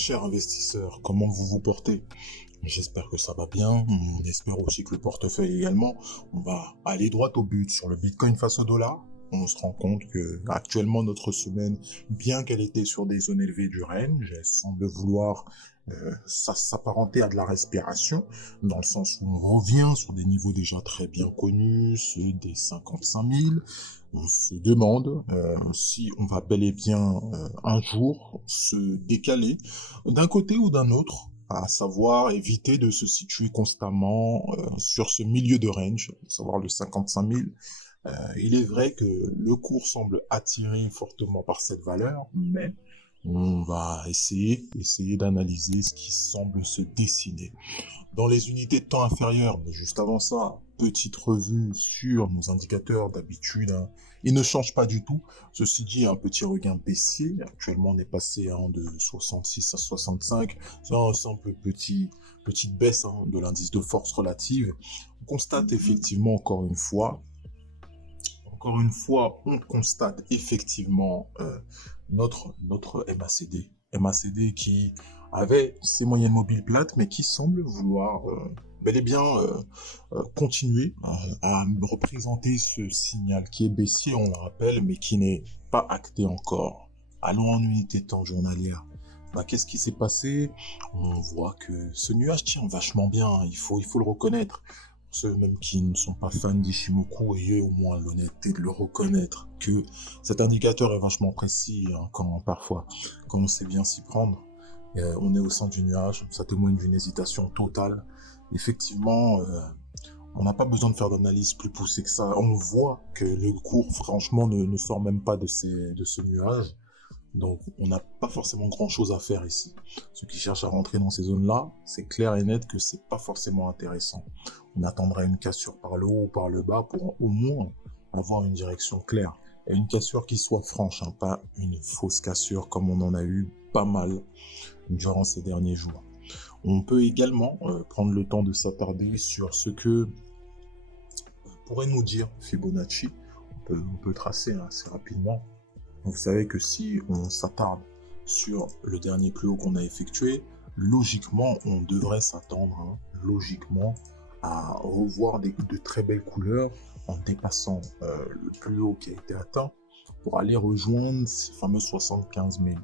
Chers investisseurs, comment vous vous portez? J'espère que ça va bien. On espère aussi que le portefeuille également. On va aller droit au but sur le Bitcoin face au dollar. On se rend compte que actuellement notre semaine, bien qu'elle était sur des zones élevées du range, elle semble vouloir s'apparenter à de la respiration, dans le sens où on revient sur des niveaux déjà très bien connus, ceux des 55 000. On se demande si on va bel et bien un jour se décaler d'un côté ou d'un autre, à savoir éviter de se situer constamment sur ce milieu de range, à savoir le 55 000. Il est vrai que le cours semble attiré fortement par cette valeur, mais on va essayer d'analyser ce qui semble se dessiner. Dans les unités de temps inférieures, mais juste avant ça, petite revue sur nos indicateurs d'habitude, hein. Ils ne changent pas du tout. Ceci dit, un petit regain baissier. Actuellement, on est passé de 66 à 65. C'est un simple petite baisse de l'indice de force relative. On constate effectivement encore une fois, on constate effectivement notre MACD. MACD qui avait ses moyennes mobiles plates, mais qui semble vouloir bel et bien continuer à représenter ce signal qui est baissier, on le rappelle, mais qui n'est pas acté encore. Allons en unité de temps journalière. Qu'est-ce qui s'est passé? On voit que ce nuage tient vachement bien, hein. Il faut le reconnaître. Ceux même qui ne sont pas fans d'Ishimoku, ayez au moins l'honnêteté de le reconnaître, que cet indicateur est vachement précis, hein, quand on sait bien s'y prendre. On est au sein du nuage, ça témoigne d'une hésitation totale. Effectivement, on n'a pas besoin de faire d'analyse plus poussée que ça. On voit que le cours, franchement, ne sort même pas de ce nuage. Donc, on n'a pas forcément grand-chose à faire ici. Ceux qui cherchent à rentrer dans ces zones-là, c'est clair et net que c'est pas forcément intéressant. On attendrait une cassure par le haut ou par le bas pour au moins avoir une direction claire. Et une cassure qui soit franche, hein, pas une fausse cassure comme on en a eu pas mal durant ces derniers jours. On peut également prendre le temps de s'attarder sur ce que pourrait nous dire Fibonacci. On peut tracer assez rapidement. Vous savez que si on s'attarde sur le dernier plus haut qu'on a effectué, logiquement, on devrait s'attendre, logiquement, à revoir de très belles couleurs en dépassant le plus haut qui a été atteint pour aller rejoindre ces fameux 75 000.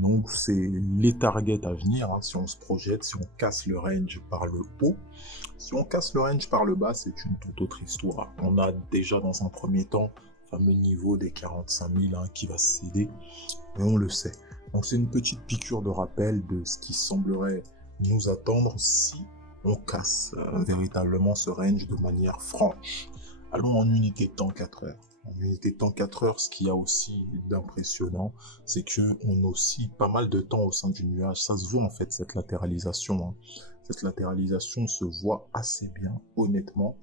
Donc, c'est les targets à venir, hein, si on se projette, si on casse le range par le haut. Si on casse le range par le bas, c'est une toute autre histoire. On a déjà dans un premier temps fameux niveau des 45 000 qui va céder, mais on le sait. Donc c'est une petite piqûre de rappel de ce qui semblerait nous attendre si on casse véritablement ce range de manière franche. Allons en unité de temps 4 heures. En unité de temps 4 heures, ce qu'il y a aussi d'impressionnant, c'est qu'on oscille pas mal de temps au sein du nuage. Ça se voit en fait, cette latéralisation. Cette latéralisation se voit assez bien, honnêtement.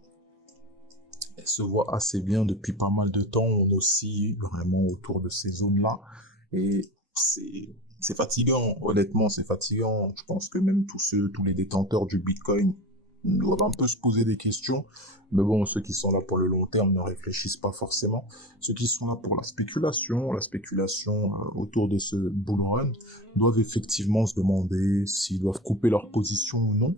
Elle se voit assez bien depuis pas mal de temps. On oscille vraiment autour de ces zones-là. Et c'est fatigant, honnêtement, c'est fatigant. Je pense que même tous les détenteurs du Bitcoin doivent un peu se poser des questions. Mais bon, ceux qui sont là pour le long terme ne réfléchissent pas forcément. Ceux qui sont là pour la spéculation autour de ce bull run, doivent effectivement se demander s'ils doivent couper leur position ou non.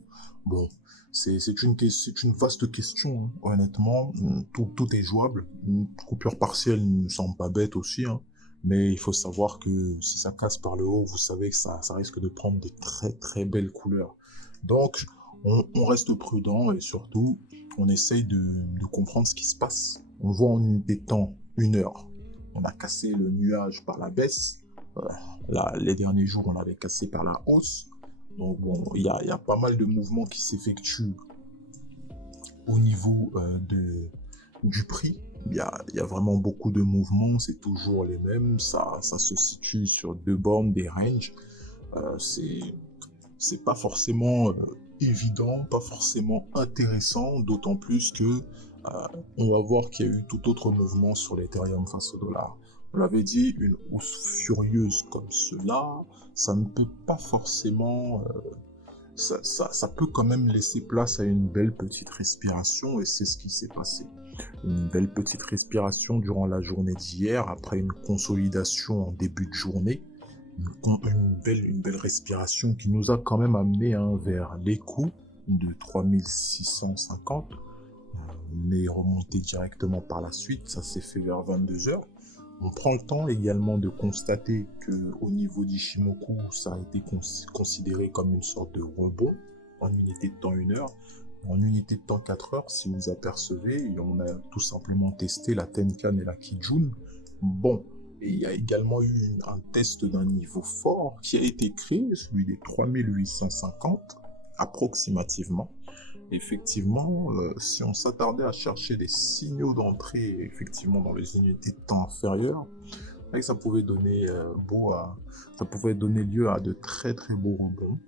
Bon, c'est une vaste question, hein. Honnêtement, tout est jouable. Une coupure partielle ne me semble pas bête aussi, hein. Mais il faut savoir que si ça casse par le haut, vous savez que ça risque de prendre de très très belles couleurs. Donc, on reste prudent et surtout, on essaye de comprendre ce qui se passe. On voit en unité de temps 1 heure. On a cassé le nuage par la baisse. Là, les derniers jours, on l'avait cassé par la hausse. Donc bon, il y a pas mal de mouvements qui s'effectuent au niveau du prix. Il y a vraiment beaucoup de mouvements, c'est toujours les mêmes. Ça se situe sur 2 bornes des ranges. C'est pas forcément évident, pas forcément intéressant, d'autant plus que on va voir qu'il y a eu tout autre mouvement sur l'Ethereum face au dollar. On l'avait dit, une hausse furieuse comme cela, ça ne peut pas forcément... ça peut quand même laisser place à une belle petite respiration, et c'est ce qui s'est passé. Une belle petite respiration durant la journée d'hier, après une consolidation en début de journée, une belle respiration qui nous a quand même amené vers les coups de 3650. On est remonté directement par la suite, ça s'est fait vers 22 heures. On prend le temps également de constater que au niveau d'Ishimoku, ça a été considéré comme une sorte de rebond en unité de temps 1 heure. En unité de temps 4 heures, si vous apercevez, on a tout simplement testé la Tenkan et la Kijun. Bon, et il y a également eu un test d'un niveau fort qui a été créé, celui des 3850 approximativement. Effectivement, si on s'attardait à chercher des signaux d'entrée effectivement dans les unités de temps inférieures, ça pouvait donner ça pouvait donner lieu à de très très beaux rebonds,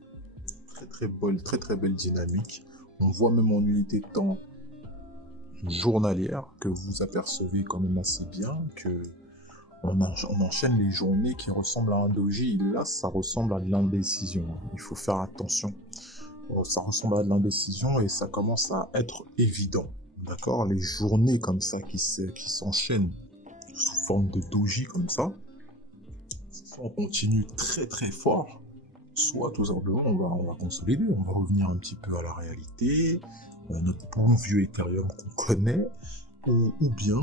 très très belle dynamique. On voit même en unité de temps journalière que vous apercevez quand même assez bien que on enchaîne les journées qui ressemblent à un doji. Là, ça ressemble à de l'indécision. Il faut faire attention. Ça ressemble à de l'indécision et ça commence à être évident. D'accord? Les journées comme ça qui s'enchaînent sous forme de doji comme ça, soit on continue très très fort, soit tout simplement on va consolider, on va revenir un petit peu à la réalité, notre bon vieux Ethereum qu'on connaît, ou bien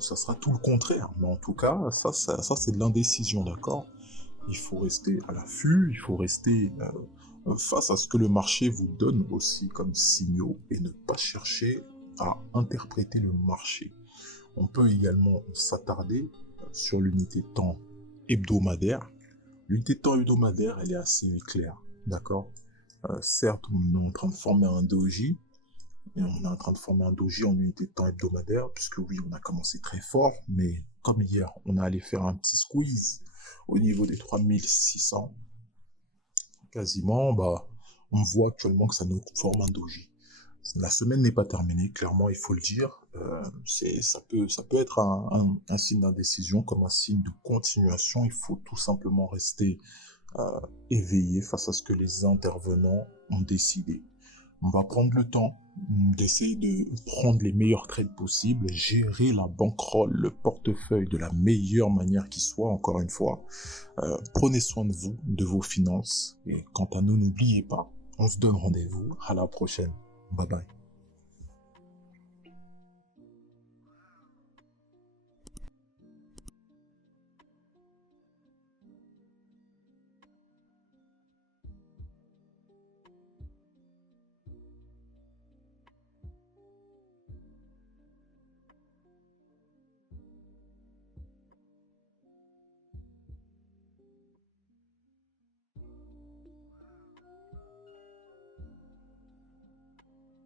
ça sera tout le contraire. Mais en tout cas, ça c'est de l'indécision, d'accord? Il faut rester à l'affût, il faut rester face à ce que le marché vous donne aussi comme signaux et ne pas chercher à interpréter le marché. On peut également s'attarder sur l'unité de temps hebdomadaire. L'unité de temps hebdomadaire, elle est assez claire, d'accord? Certes, on est en train de former un doji, et on est en train de former un doji en unité de temps hebdomadaire, puisque oui, on a commencé très fort, mais comme hier, on a allé faire un petit squeeze au niveau des 3600, quasiment, on voit actuellement que ça nous forme un doji. La semaine n'est pas terminée, clairement, il faut le dire. Ça peut être un signe d'indécision comme un signe de continuation. Il faut tout simplement rester éveillé face à ce que les intervenants ont décidé. On va prendre le temps d'essayer de prendre les meilleurs trades possibles, gérer la bankroll, le portefeuille de la meilleure manière qui soit, encore une fois. Prenez soin de vous, de vos finances. Et quant à nous, n'oubliez pas, on se donne rendez-vous à la prochaine. Bye bye.